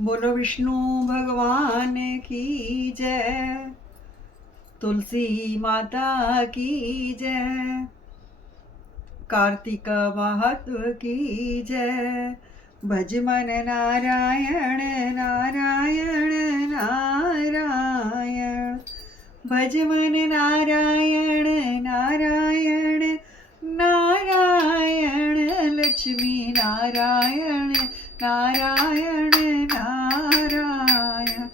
बोलो विष्णु भगवान की जय, तुलसी माता की जय, कार्तिक महत्व की जय। भज मन नारायण नारायण नारायण, भज मन नारायण नारायण नारायण, लक्ष्मी नारायण नारायण नारायण,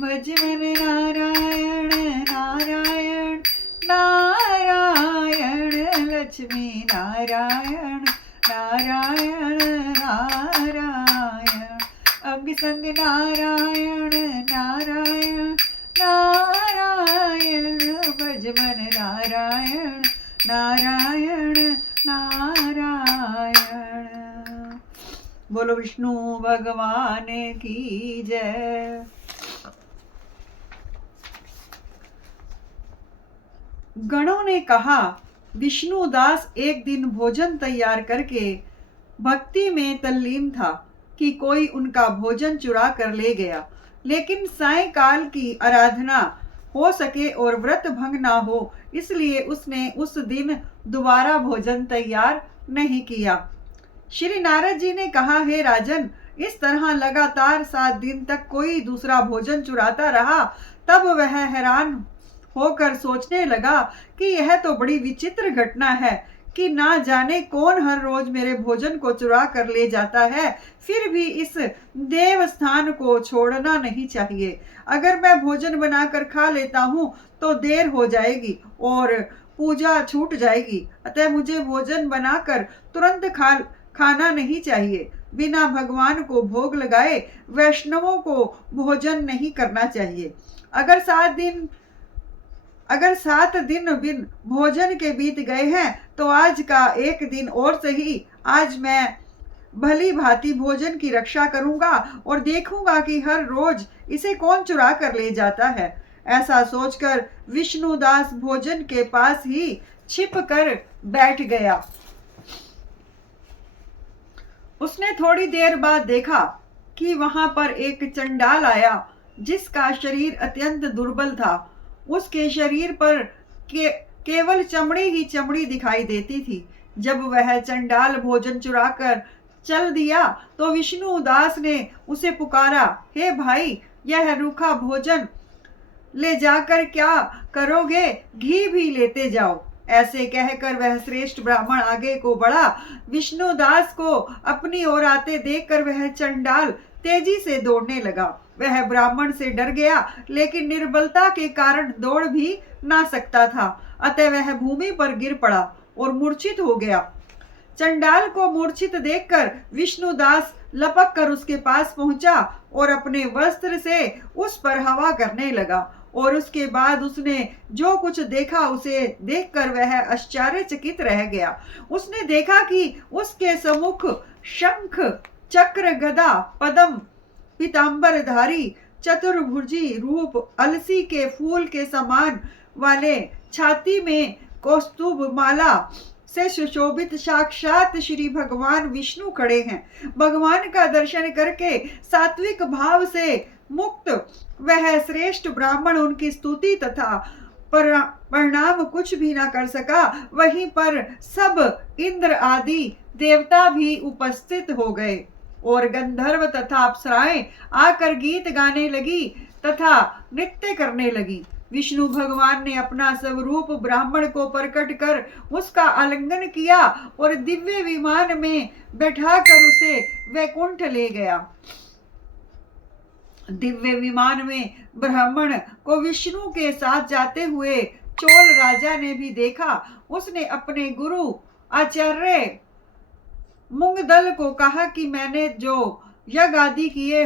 भज मन नारायण नारायण नारायण, लक्ष्मी नारायण नारायण नारायण, अंग संग नारायण नारायण नारायण, भज मन नारायण नारायण नारायण। बोलो विष्णु भगवान की जय। गणों ने कहा, विष्णुदास एक दिन भोजन तैयार करके भक्ति में तल्लीन था कि कोई उनका भोजन चुरा कर ले गया। लेकिन सायंकाल की आराधना हो सके और व्रत भंग ना हो, इसलिए उसने उस दिन दोबारा भोजन तैयार नहीं किया। श्री नारद जी ने कहा, हे राजन, इस तरह लगातार 7 दिन तक कोई दूसरा भोजन चुराता रहा। तब वह हैरान होकर सोचने लगा कि यह तो बड़ी विचित्र घटना है कि ना जाने कौन हर रोज मेरे भोजन को चुरा कर ले जाता है। फिर भी इस देव स्थान को छोड़ना नहीं चाहिए। अगर मैं भोजन बनाकर खा लेता हूँ तो देर हो जाएगी और पूजा छूट जाएगी। अतः मुझे भोजन बनाकर तुरंत खाना नहीं चाहिए। बिना भगवान को भोग लगाए वैष्णवों को भोजन नहीं करना चाहिए। अगर 7 दिन बिन भोजन के बीत गए हैं तो आज का एक दिन और सही। आज मैं भली भांति भोजन की रक्षा करूंगा और देखूंगा कि हर रोज इसे कौन चुरा कर ले जाता है। ऐसा सोचकर विष्णुदास भोजन के पास ही छिप कर बैठ गया। उसने थोड़ी देर बाद देखा कि वहां पर एक चंडाल आया जिसका शरीर अत्यंत दुर्बल था। उसके शरीर पर केवल चमड़ी ही चमड़ी दिखाई देती थी। जब वह चंडाल भोजन चुराकर चल दिया तो विष्णुदास ने उसे पुकारा, हे भाई, यह रूखा भोजन ले जाकर क्या करोगे? घी भी लेते जाओ। ऐसे कहकर वह श्रेष्ठ ब्राह्मण आगे को बढ़ा। विष्णुदास को अपनी ओर आते देखकर वह चंडाल तेजी से दौड़ने लगा। वह ब्राह्मण से डर गया, लेकिन निर्बलता के कारण दौड़ भी ना सकता था। अतः वह भूमि पर गिर पड़ा और मूर्छित हो गया। चंडाल को मूर्छित देखकर विष्णुदास लपक कर उसके पास पहुंचा और अपने वस्त्र से उस पर हवा करने लगा। और उसके बाद उसने जो कुछ देखा उसे देखकर वह आश्चर्यचकित रह गया। उसने देखा कि उसके सम्मुख शंख, चक्र, गदा, पद्म, पीतांबरधारी, चतुर्भुजी रूप, अलसी के फूल के समान वाले, छाती में कौस्तुभ माला से सुशोभित साक्षात श्री भगवान विष्णु खड़े हैं। भगवान का दर्शन करके सात्विक भाव से मुक्त वह श्रेष्ठ ब्राह्मण उनकी स्तुति तथा परिणाम कुछ भी ना कर सका। वहीं पर सब इंद्र आदि देवता भी उपस्थित हो गए और गंधर्व तथा अप्सराएं आकर गीत गाने लगी तथा नृत्य करने लगी। विष्णु भगवान ने अपना स्वरूप ब्राह्मण को प्रकट कर उसका आलिंगन किया और दिव्य विमान में बैठाकर उसे वैकुंठ ले गया। दिव्य विमान में ब्राह्मण को विष्णु के साथ जाते हुए चोल राजा ने भी देखा। उसने अपने गुरु आचार्य मुंगदल को कहा कि मैंने जो यज्ञ आदि किए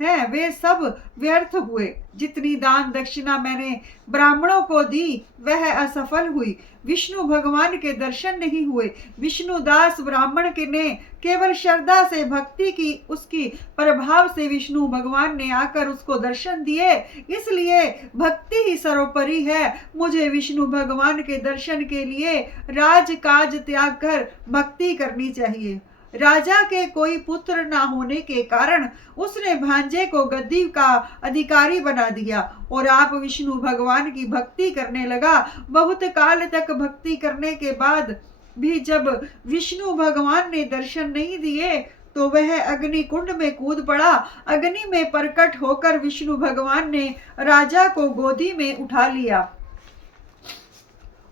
हैं वे सब व्यर्थ हुए। जितनी दान दक्षिणा मैंने ब्राह्मणों को दी वह असफल हुई। विष्णु भगवान के दर्शन नहीं हुए। विष्णुदास ब्राह्मण के ने केवल श्रद्धा से भक्ति की उसकी प्रभाव से विष्णु भगवान ने आकर उसको दर्शन दिए। इसलिए भक्ति ही सर्वोपरि है। मुझे विष्णु भगवान के दर्शन के लिए राजकाज त्याग कर भक्ति करनी चाहिए। राजा के कोई पुत्र ना होने के कारण उसने भांजे को गद्दी का अधिकारी बना दिया और आप विष्णु भगवान की भक्ति करने लगा। बहुत काल तक भक्ति करने के बाद भी जब विष्णु भगवान ने दर्शन नहीं दिए तो वह अग्नि कुंड में कूद पड़ा। अग्नि में प्रकट होकर विष्णु भगवान ने राजा को गोदी में उठा लिया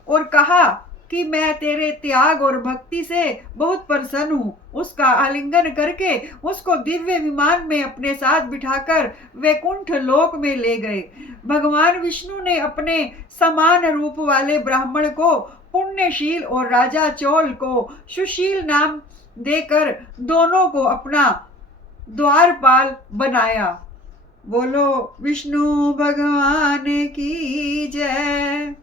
और कहा कि मैं तेरे त्याग और भक्ति से बहुत प्रसन्न हूँ। उसका आलिंगन करके उसको दिव्य विमान में अपने साथ बिठाकर वैकुंठ लोक में ले गए। भगवान विष्णु ने अपने समान रूप वाले ब्राह्मण को पुण्यशील और राजा चोल को सुशील नाम देकर दोनों को अपना द्वारपाल बनाया। बोलो विष्णु भगवान की जय।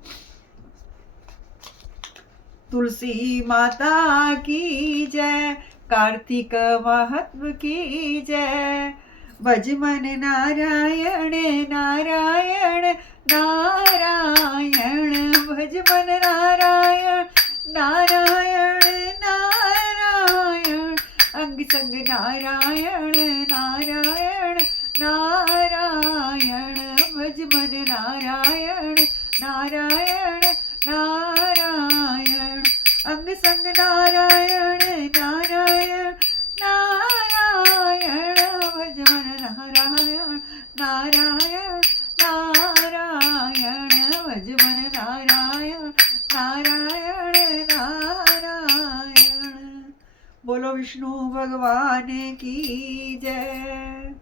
तुलसी माता की जय। कार्तिक महत्व की जय। भजमन नारायण नारायण नारायण। भजमन नारायण नारायण नारायण। अंग संग नारायण नारायण नारायण। भजमन नारायण नारायण नारायण। अंग संग नारायण नारायण नारायण। भजमन नारायण नारायण नारायण। भजमन नारायण नारायण नारायण। बोलो विष्णु भगवान की जय।